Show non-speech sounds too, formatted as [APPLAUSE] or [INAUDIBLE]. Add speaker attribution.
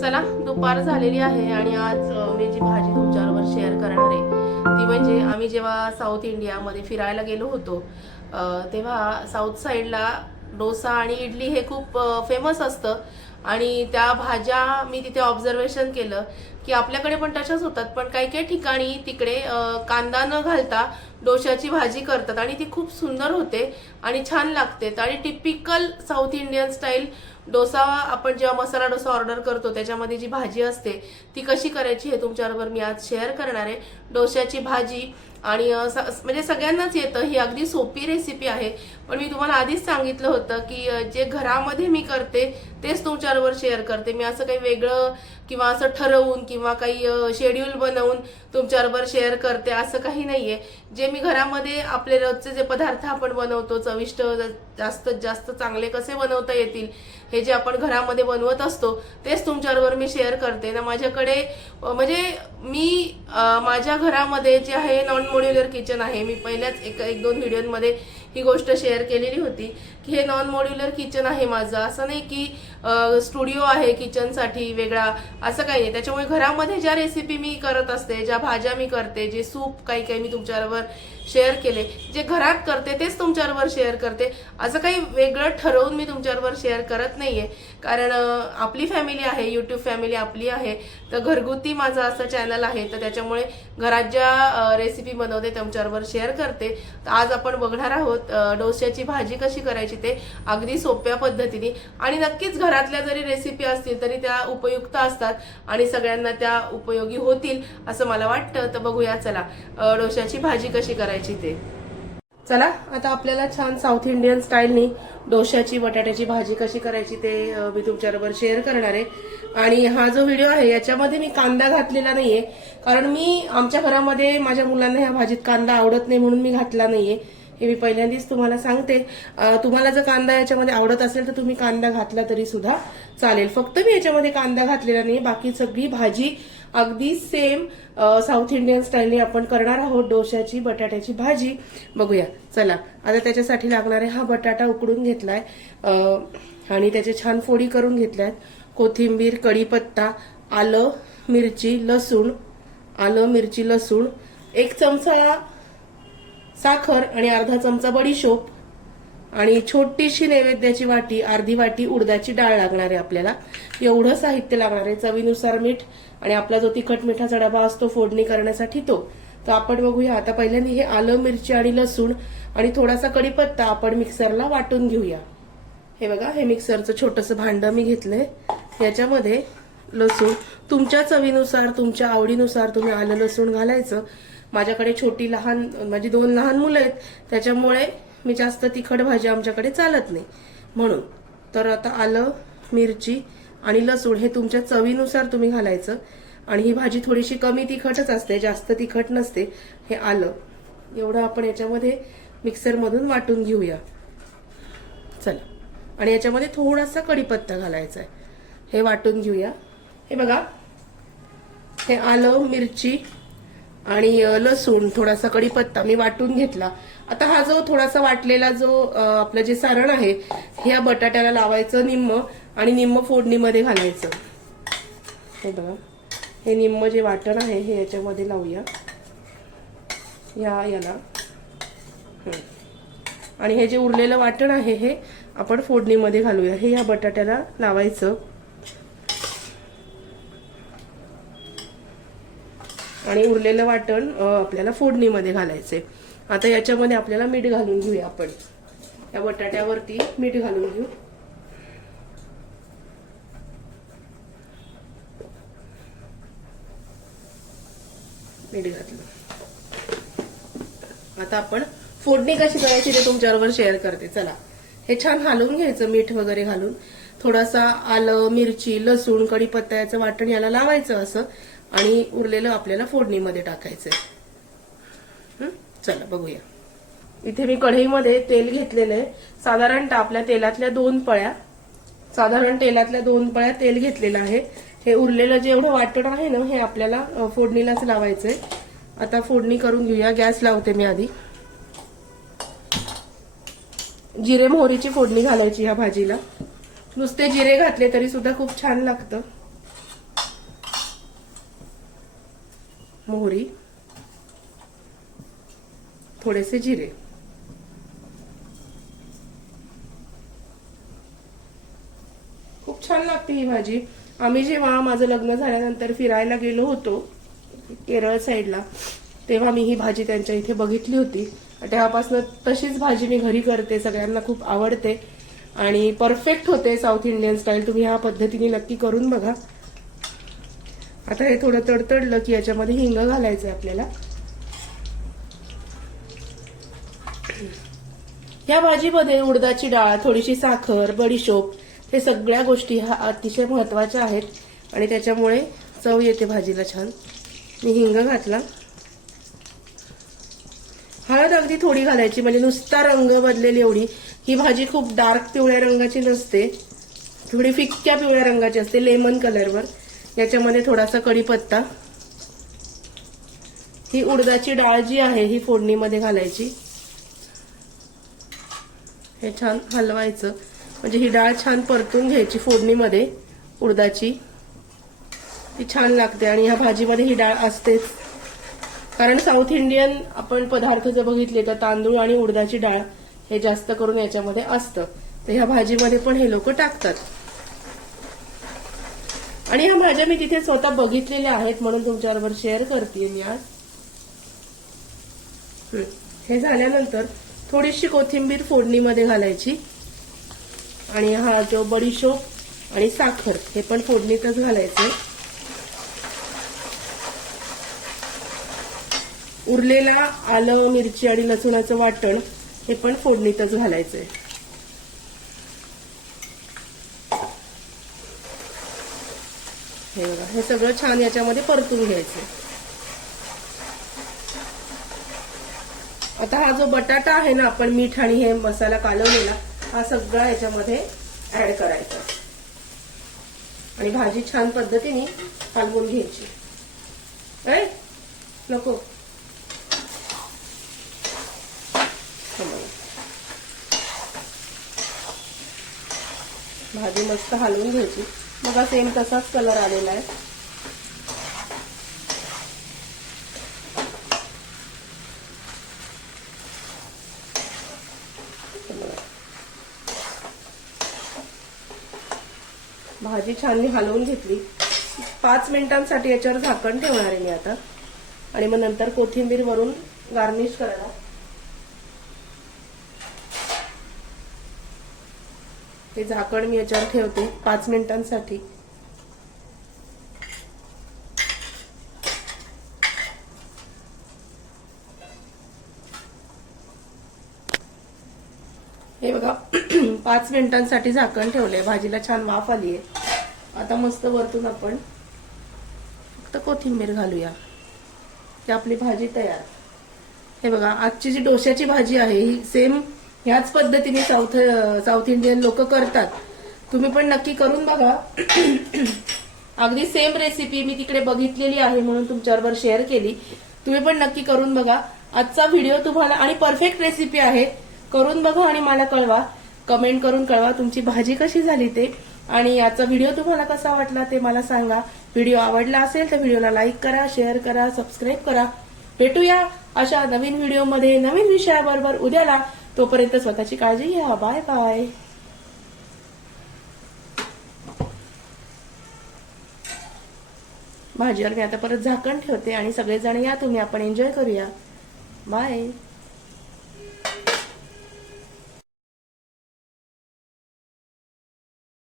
Speaker 1: चला दुपार झालेली आहे आणि आज मी जी भाजी तुमच्याबरोबर शेअर करणार आहे. ती म्हणजे आम्ही जेव्हा साऊथ इंडियामध्ये फिरायला गेलो होतो तेव्हा साऊथ साईडला डोसा आणि इडली हे खूप फेमस असतं. आणि त्या भाज्या मी तिथे ऑब्झर्वेशन केलं की आपल्याकडे पण तशाच होतात पण काही काही ठिकाणी तिकडे कांदा न घालता डोशाची भाजी करतात आणि ती खूप सुंदर होते आणि छान लागते. आणि typical south Indian style dosa आपण जेव्हा मसाला डोसा ऑर्डर करतो त्याच्यामध्ये जी भाजी असते ती कशी करायची हे तुमच्याबरोबर मी आज शेअर करणार आहे. डोश्याची भाजी आणि म्हणजे सगळ्यांनाच येतं. ही अगदी सोपी रेसिपी आहे. पण मी तुम्हाला आधीच सांगितलं होतं की जे घरामध्ये मी करते तेच तुमच्याबरोबर शेअर करते. मी असं काही वेगळं किंवा असं ठरवून किंवा काही शेड्यूल बनवून तुमच्याबरोबर शेअर करते असं काही नाही आहे जे मी घरामध्ये आपले रोजचे जे पदार्थ आपण बनवतो चविष्ट जास्तीत जास्त चांगले कसे बनवता येतील हे जे आपण घरामध्ये बनवत असतो तेच तुमच्याबरोबर मी शेअर करते. ना माझ्याकडे म्हणजे मी माझ्या घरामध्ये जे आहे नॉन मॉड्युलर किचन आहे. मी पहिल्याच एक एक दोन व्हिडिओमध्ये ही गोष्ट शेअर केलेली होती. हे नॉन मॉड्युलर किचन आहे माझं. असं नाही की स्टुडिओ आहे किचनसाठी वेगळा. असं काही नाही. त्याच्यामुळे घरामध्ये ज्या रेसिपी मी करत असते ज्या भाज्या मी करते जे सूप काही काही मी तुमच्याबरोबर शेअर केले जे घरात करते तेच तुमच्याबरोबर शेअर करते. असं काही वेगळं ठरवून मी तुमच्याबरोबर शेअर करत नाही आहे कारण आपली फॅमिली आहे यूट्यूब फॅमिली आपली आहे. तर घरगुती माझं असं चॅनल आहे. तर त्याच्यामुळे घरात ज्या रेसिपी बनवते तुमच्याबरोबर शेअर करते. तर आज आपण बघणार आहोत डोश्याची भाजी कशी करायची येते अगदी सोप्या पद्धतीने. आणि नक्कीच घरातल्या जरी रेसिपी असतील तरी त्या उपयुक्त असतात आणि सगळ्यांना त्या उपयोगी होतील असं मला वाटतं. तर बघूया चला. डोश्याची भाजी कशी करायची ते. चला आता आपल्याला छान साऊथ इंडियन स्टाईलनी डोश्याची बटाट्याची भाजी कशी करायची ते मी तुमच्याबरोबर शेअर करणार आहे. आणि हा जो व्हिडिओ आहे याच्यामध्ये मी कांदा घातलेला नाहीये. कारण मी आमच्या घरामध्ये माझ्या मुलांना ह्या भाजीत कांदा आवडत नाही म्हणून मी घातला नाहीये. हे मी पहिल्यांदाच तुम्हाला सांगते. तुम्हाला जर कांदा याच्यामध्ये आवडत असेल तर तुम्ही कांदा घातला तरी सुद्धा चालेल. फक्त मी याच्यामध्ये कांदा घातलेला नाही बाकी सगळी भाजी अगदी सेम साऊथ इंडियन स्टाईलने आपण करणार आहोत. डोश्याची बटाट्याची भाजी. बघूया. चला आता त्याच्यासाठी लागणारे हा बटाटा उकडून घेतलाय. आणि त्याचे छान फोडी करून घेतल्यात. कोथिंबीर कढीपत्ता आलं मिरची लसूण आलं मिरची लसूण. एक चमचा साखर आणि अर्धा चमचा बडीशोप आणि छोटीशी नैवेद्याची वाटी अर्धी वाटी उडदाची डाळ लागणार आहे आपल्याला. एवढं साहित्य लागणार आहे चवीनुसार मीठ आणि आपला जो तिखट मिठाचा डबा असतो फोडणी करण्यासाठी तो. तर आपण बघूया आता पहिल्यांदा हे आलं मिरची आणि लसूण आणि थोडासा कढीपत्ता आपण मिक्सरला वाटून घेऊया. हे बघा हे मिक्सरचं छोटंसं भांडं मी घेतलंय. याच्यामध्ये लसूण. तुमच्या चवीनुसार तुमच्या आवडीनुसार तुम्ही आलं लसूण घालायचं. माझ्याकडे छोटी लहान माझी दोन लहान मुलं आहेत त्याच्यामुळे मी जास्त तिखट भाजी आमच्याकडे चालत नाही. म्हणून तर आता आलं मिरची आणि लसूण हे तुमच्या चवीनुसार तुम्ही घालायचं. आणि ही भाजी थोडीशी कमी तिखटच असते जास्त तिखट नसते. हे आलं. एवढं आपण याच्यामध्ये मिक्सरमधून वाटून घेऊया. चला. आणि याच्यामध्ये थोडासा कढीपत्ता घालायचा आहे हे वाटून घेऊया. हे बघा. हे आलं मिरची. आणि लसूण थोडासा कढीपत्ता मी वाटून घेतला. आता हा जो थोडासा वाटलेला जो आपलं जे सारण आहे ह्या बटाट्याला लावायचं निम्म आणि निम्म फोडणीमध्ये घालायचं. हे बघा. हे निम्म जे वाटण आहे हे याच्यामध्ये लावूया. या याला. आणि हे जे उरलेलं वाटण आहे हे आपण फोडणीमध्ये घालूया. हे या बटाट्याला लावायचं. आणि उरलेलं वाटण आपल्याला फोडणीमध्ये घालायचंय. आता याच्यामध्ये आपल्याला मीठ घालून घेऊया आपण. या बटाट्यावरती मीठ घालून घेऊ. मीठ घातलं. आता आपण फोडणी कशी करायची ते तुमच्याबरोबर शेअर करते. चला. हे छान हलवून घ्यायचं मीठ वगैरे घालून. थोडासा आलं मिरची लसूण कढीपत्ता याचं वाटण याला लावायचं असं. आणि उरलेलं आपल्याला फोडणीमध्ये टाकायचंय. चला बघूया. इथे मी कढईमध्ये तेल घेतलेलं आहे. साधारणतः आपल्या तेलातल्या दोन पळ्या साधारण तेलातल्या दोन पळ्या तेल घेतलेलं आहे. हे उरलेलं जेवढं वाटण आहे ना हे आपल्याला फोडणीलाच लावायचंय. आता फोडणी करून घेऊया. गॅस लावते मी आधी. जिरे मोहरीची फोडणी घालायची ह्या भाजीला. नुसते जिरे घातले तरी सुद्धा खूप छान लागतं. मोहरी थोडेसे जिरे. खूप छान लागते ही भाजी. आम्ही जेव्हा माझं लग्न झाल्यानंतर फिरायला गेलो होतो केरळ साईडला तेव्हा मी ही भाजी त्यांच्या इथे बघितली होती. तेव्हापासून तशीच भाजी मी घरी करते सगळ्यांना खूप आवडते. आणि परफेक्ट होते साऊथ इंडियन स्टाईल तुम्ही ह्या पद्धतीने नक्की करून बघा. आता हे थोडं तडतडलं की याच्यामध्ये हिंग घालायचं आहे आपल्याला. या भाजीमध्ये उडदाची डाळ थोडीशी साखर बडीशोप हे सगळ्या गोष्टी ह्या अतिशय महत्त्वाच्या आहेत आणि त्याच्यामुळे चव येते भाजीला छान. मी हिंग घातला. हळद अगदी थोडी घालायची म्हणजे नुसता रंग बदलेल एवढी. ही भाजी खूप डार्क पिवळ्या रंगाची नसते. थोडी फिक्क्या पिवळ्या रंगाची असते लेमन कलरवर याच्यामध्ये थोडासा कढीपत्ता. ही उडदाची डाळ जी आहे ही फोडणीमध्ये घालायची. हे छान हलवायचं. म्हणजे ही डाळ छान परतून घ्यायची फोडणीमध्ये उडदाची. ती छान लागते आणि ह्या भाजीमध्ये ही डाळ असतेच. कारण साऊथ इंडियन आपण पदार्थ जर बघितले तर तांदूळ आणि उडदाची डाळ हे जास्त करून याच्यामध्ये असतं. तर ह्या भाजीमध्ये पण हे लोक टाकतात. आणि ह्या भाज्या मी तिथे स्वतः बघितलेल्या आहेत म्हणून तुमच्याबरोबर शेअर करते मी आज. हे झाल्यानंतर थोडीशी कोथिंबीर फोडणीमध्ये घालायची. आणि हा जो बडीशोप आणि साखर हे पण फोडणीतच घालायचं. उरलेला आलं मिरची आणि लसूणाचं वाटण हे पण फोडणीतच घालायचंय. हे बघा हे सगळं छान याच्यामध्ये परतून घ्यायचं. आता हा जो बटाटा आहे ना आपण मीठ आणि हे मसाला कालवलेला हा सगळा याच्यामध्ये ऍड करायचा. आणि भाजी छान पद्धतीने हलवून घ्यायची. काय नको. भाजी मस्त हलवून घ्यायची. बघा सेम तसाच कलर आलेला आहे. भाजी छान मी हलवून घेतली. पाच मिनिटांसाठी याच्यावर झाकण ठेवणार आहे मी आता. आणि मग नंतर कोथिंबीर वरून गार्निश करायला. हे झाकण मी याच्यावर ठेवते पाच मिनिटांसाठी. हे बघा [CLEARS THROAT] पाच मिनिटांसाठी झाकण ठेवलंय. भाजीला छान वाफ आली आहे आता मस्त वरतून आपण फक्त कोथिंबीर घालूया. की आपली भाजी तयार. हे बघा आजची जी डोश्याची भाजी आहे ही सेम ह्याच पद्धतीने साऊथ साऊथ इंडियन लोक करतात. तुम्ही पण नक्की करून बघा. अगदी सेम रेसिपी मी तिकडे बघितलेली आहे म्हणून तुमच्याबरोबर शेअर केली. तुम्ही पण नक्की करून बघा. आजचा व्हिडिओ तुम्हाला आणि परफेक्ट रेसिपी आहे. करून बघा आणि मला कळवा. कमेंट करून कळवा तुमची भाजी कशी झाली ते. आणि याचा व्हिडिओ तुम्हाला कसा वाटला ते मला सांगा. व्हिडिओ आवडला असेल तर व्हिडिओला लाईक करा शेअर करा सबस्क्राईब करा. भेटूया अशा नवीन व्हिडिओमध्ये नवीन विषयाबरोबर उद्याला. तोपर्यंत स्वतःची काळजी घ्या. बाय बाय भाजीवर मी आता परत झाकण ठेवते आणि सगळेजण या तुम्ही आपण एन्जॉय करूया. बाय